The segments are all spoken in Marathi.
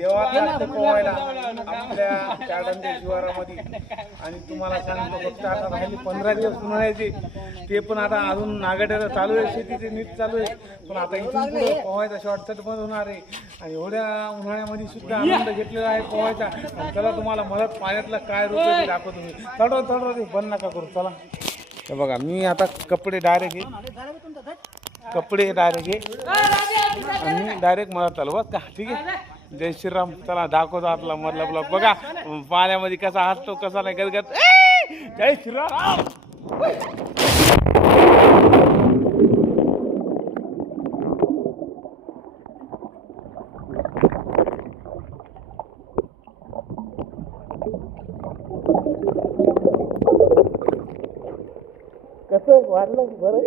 पोहायला आपल्या चाडंदे शिवारामध्ये. आणि तुम्हाला सांगतो फक्त आता राहिली 15 दिवस उन्हाळ्याचे, ते पण आता अजून नागाड्याला चालू आहे, शेतीचे नीट चालू आहे. पण आता इथून पुढे पोहायचा शॉर्टकट बंद होणार आहे. आणि एवढ्या उन्हाळ्यामध्ये सुद्धा आनंद घेतलेला आहे पोहायचा. आणि चला तुम्हाला मदत पाण्यातलं काय रूप आहे दाखवतो तुम्ही. थोडं ते बंद नका करू. चला हे बघा, मी आता कपडे डायरेक्ट घे, आणि डायरेक्ट मला चालू बस का. ठीक आहे, जय श्रीराम. चला दाखवतो आपला मधला ब्लॉग. बघा पाण्यामध्ये कसा हसतो, कसा नाही गदगद. जय श्रीराम. कसं वाढलं बरं.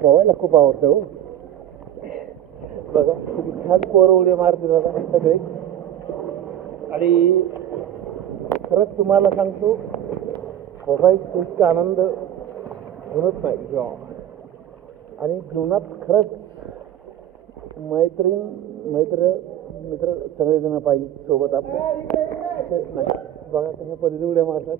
पोहायला खूप आवडतं हो. बघा किती छान पोरं उड्या मारते दादा सगळे. आणि खरंच तुम्हाला सांगतो, पोहायचा इतका आनंद होत नाही जेव्हा. आणि जीवनात खरंच मित्र सगळेजण पाहिजे सोबत आपल्या. असंच नाही बघा कशा पद्धतीने उड्या मारतात.